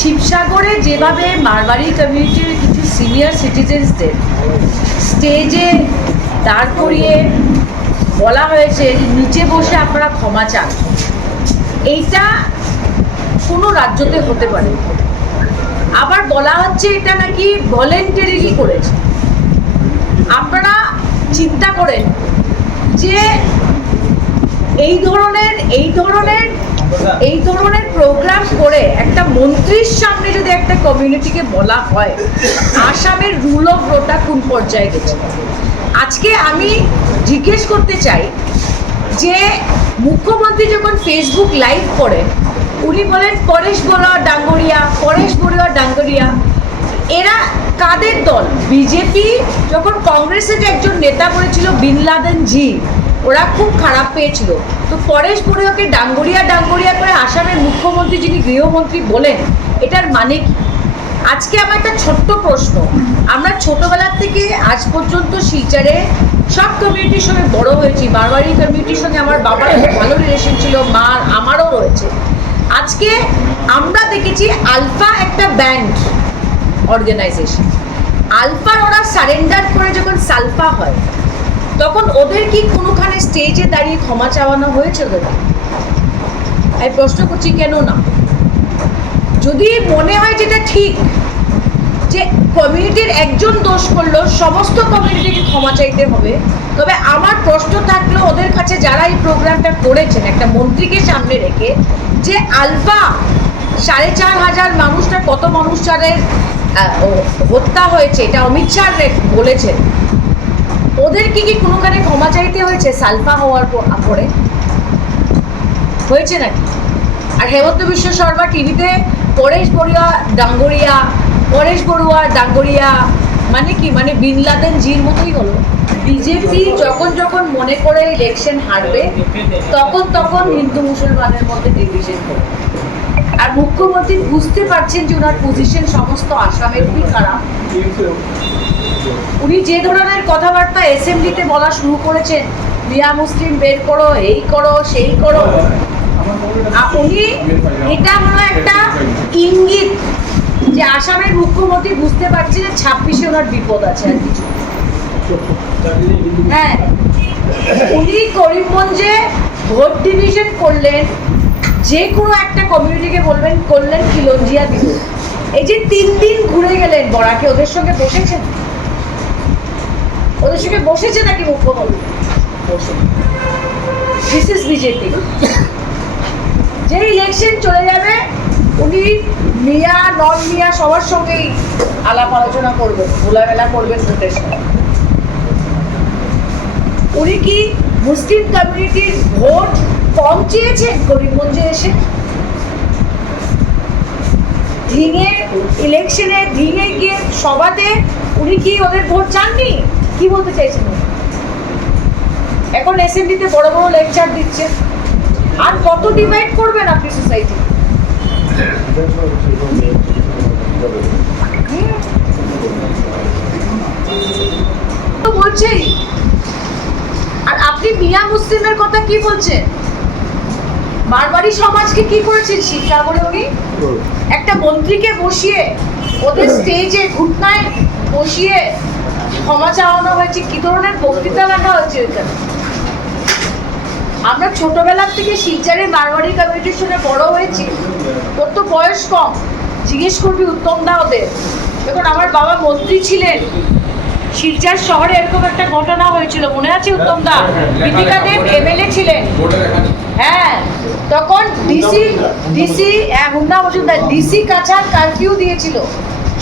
শিবসাগরে যেভাবে মারবাড়ি কমিউনিটির কিছু সিনিয়র সিটিজেন্সদের স্টেজে দাঁড় করিয়ে বলা হয়েছে নিচে বসে আপনারা ক্ষমা চান, এইটা কোনো রাজ্যতে হতে পারে। আবার বলা হচ্ছে এটা নাকি ভলেন্টারিলি করেছে। আপনারা চিন্তা করেন যে এই ধরনের প্রোগ্রাম করে একটা মন্ত্রীর সামনে যদি একটা কমিউনিটিকে বলা হয়, আসামের রুল অফ লটা কোন পর্যায়ে গেছে। আজকে আমি জিজ্ঞেস করতে চাই যে মুখ্যমন্ত্রী যখন ফেসবুক লাইভ করেন, উনি বলেন পরেশ বড়ুয়া ডাঙ্গরিয়া, এরা কাদের দল? বিজেপি যখন কংগ্রেসের একজন নেতা বলেছিল বিন লাদেন জি, ওরা খুব খারাপ পেয়েছিল, তো পরেশ বড়ুয়াকে ডাঙ্গরিয়া করে আসামের মুখ্যমন্ত্রী যিনি গৃহমন্ত্রী বলেন, এটার মানে কি? আজকে আমার একটা ছোট্ট প্রশ্ন, আমরা ছোটবেলার থেকে আজ পর্যন্ত শিলচরে সব কমিউনিটির সঙ্গে বড় হয়েছি। মারওয়ারি কমিউনিটির সঙ্গে আমার বাবার খুব ভালো রিলেশন ছিল, মার আমারও রয়েছে। আজকে আমরা দেখেছি আলফা একটা ব্যান্ড অর্গানাইজেশন, আলফার ওরা সারেন্ডার করে যখন সালফা হয়, তখন ওদের কি কোনোখানে স্টেজে দাঁড়িয়ে ক্ষমা চাওয়ানো হয়েছে ওদের? আমি প্রশ্ন করছি কেন না? যদি মনে হয় যেটা ঠিক যে কমিউনিটির একজন দোষ করলো সমস্ত কমিউনিটিকে ক্ষমা চাইতে হবে, তবে আমার প্রশ্ন থাকলো ওদের কাছে যারা এই প্রোগ্রামটা করেছেন একটা মন্ত্রীকে সামনে রেখে, যে আলফা ৪,৫০০ মানুষটা কত মানুষের হত্যা হয়েছে, এটা অমিত শাহ বলেছেন, ওদের কি কোনোখানে ক্ষমা চাইতে হয়েছে সালফা হওয়ার পরে? হয়েছে নাকি? আর হেমন্ত বিশ্ব শর্মা টিভিতে পরেশ বড়ুয়া ডাঙ্গরিয়া মানে কি? মানে বিন লাদেন জির মতোই হলো। বিজেপি যখন মনে করে ইলেকশন হারবে, তখন হিন্দু মুসলমানের মধ্যে ডিভিশন করে। আর মুখ্যমন্ত্রী বুঝতে পারছেন যে ওনার পজিশন সমস্ত আসামের খুবই খারাপ। উনি যে ধরনের কথাবার্তা অ্যাসেম্বলিতে বলা শুরু করেছেন, মিয়া মুসলিম বের করো, এই করো, সেই করো, উনি এটা হলো একটা ইঙ্গিত যে আসামের মুখ্যমন্ত্রী বুঝতে পারছে যে 26-এ ওনার বিপদ আছে। আর কিছু হ্যাঁ, উনি করিমগঞ্জে ভোট ডিভিশন করলেন, যে কোনো একটা কমিউনিটিকে করলেন খিলঞ্জিয়া দিল। এই যে 3 দিন ঘুরে গেলেন বরাকে, ওদের সঙ্গে বসেছে নাকি মুখ্যমন্ত্রী? This is BJP. যে ইলেকশন চলে যাবে, উনি মিয়া নন মিয়া সবার সঙ্গেই আলাপ আলোচনা করবেন, খোলামেলা করবেন ভোটের সময়। উনি কি মুসলিম কমিউনিটির ভোট কম চেয়েছেন করিমগঞ্জে এসে? ইলেকশনে ধিঙে গিয়ে সভাতে উনি কি ওদের ভোট চাননি? কি বলতে চাইছেন? এখন অ্যাসেম্বলিতে বড় লেকচার দিচ্ছে। আর কত ডিভাইড করবেন আপনি সোসাইটি? তো বলছেই। আর আপনি মিয়া মুসলিমের কথা কি বলছেন? মারবাড়ি সমাজকে কি করেছেন শিবসাগরে? উনি একটা মন্ত্রীকে বসিয়ে ওদের স্টেজে ঘুটনায় বসিয়ে ক্ষমা চাওয়ানো হয়েছে। কি ধরনের বক্তৃতা রাখা হয়েছে ওইখানে? আমরা ছোটবেলার থেকে শিলচরে মারওয়ারি কমিউনিটির সঙ্গে বড় হয়েছি। ওর তো বয়স কম, জিজ্ঞেস করবি উত্তম দা ওদের। যখন আমার বাবা মন্ত্রী ছিলেন, শিলচর শহরে এরকম একটা ঘটনা হয়েছিল, মনে আছে উত্তম দা? দীপিকা দেব এমএলএ ছিলেন। হ্যাঁ, তখন Honda Majumdar DC Cachar curfew দিয়েছিল।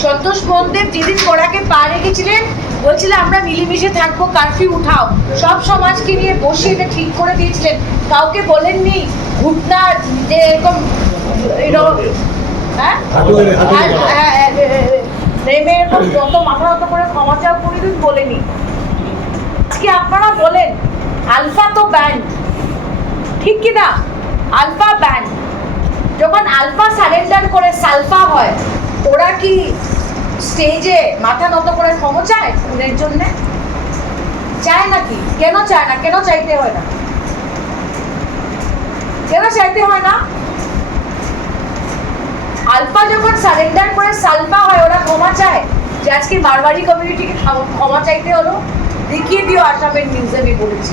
সন্তোষ মোহনদেব যেদিন বড়াকে পা রেখেছিলেন, বলছিল আমরা মিলেমিশে থাকবো, কারফিউ উঠাও। সব সমাজকে নিয়ে বসে এটা ঠিক করে দিয়েছিলেন। কাউকে বলেননি ঘুটনা যে এরকম নেমে এরকম যত মাথা নত করে ক্ষমা চাও কোনোদিন বলেনি। আজকে আপনারা বলেন আলফা তো ব্যান্ড, ঠিক কিনা? আলফা ব্যান্ড যখন আলফা সারেন্ডার করে সালফা হয়, ওরা কি স্টেজে মাথা নত করে ক্ষমা চায় খুনের জন্য? চায় নাকি? কেন চায় না? কেন চাইতে হয় না? কেন চাইতে হয় না? আলফা যখন সারেন্ডার করে সালফা হয়, ওরা ক্ষমা চায় যে আজকে মারওয়ারি কমিউনিটিকে ক্ষমা চাইতে হলো। দেখিয়ে দিও আসামের নিউজে আমি বলেছি।